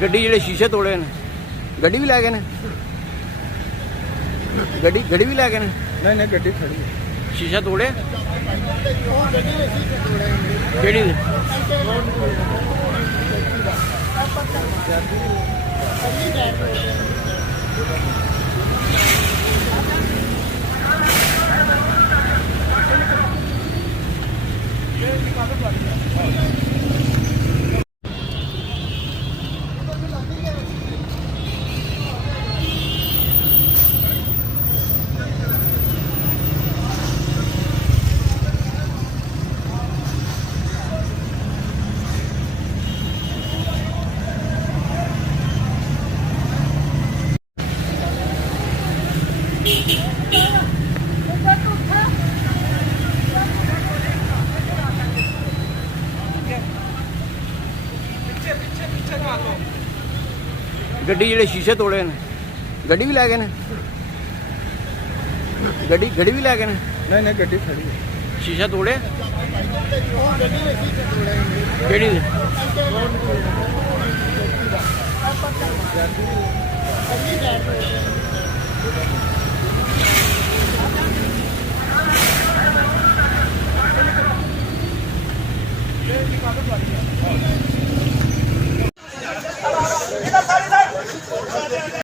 ਗੱਡੀ ਜਿਹੜੇ ਸ਼ੀਸ਼ੇ ਤੋੜੇ ਨੇ, ਗੱਡੀ ਵੀ ਲੈ ਗਏ ਨੇ, ਗੱਡੀ ਵੀ ਲੈ ਗਏ ਨੇ। नहीं नहीं गड्डी खड़ी है। ਸ਼ੀਸ਼ਾ ਤੋੜਿਆ ਕਿਹੜੀ ਦੇ? ਗੱਡੀ ਜਿਹੜੇ ਸ਼ੀਸ਼ੇ ਤੋੜੇ ਨੇ, ਗੱਡੀ ਵੀ ਲੈ ਗਏ ਨੇ, ਗੱਡੀ ਵੀ ਲੈ ਗਏ ਨੇ। नहीं नहीं गड्डी खड़ी है। ਸ਼ੀਸ਼ਾ ਤੋੜਿਆ ਕਿਹੜੀ ਦੇ? गड्डी